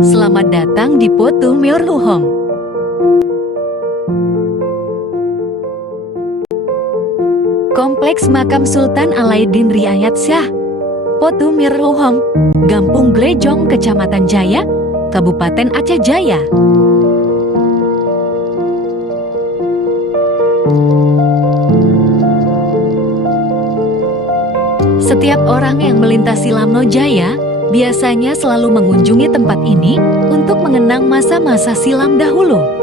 Selamat datang di Potu Meorluhong. Kompleks Makam Sultan Alaiddin Riayat Shah, Potu Meorluhong, Gampung Glejong, Kecamatan Jaya, Kabupaten Aceh Jaya. Setiap orang yang melintasi Lamno Jaya biasanya selalu mengunjungi tempat ini untuk mengenang masa-masa silam dahulu.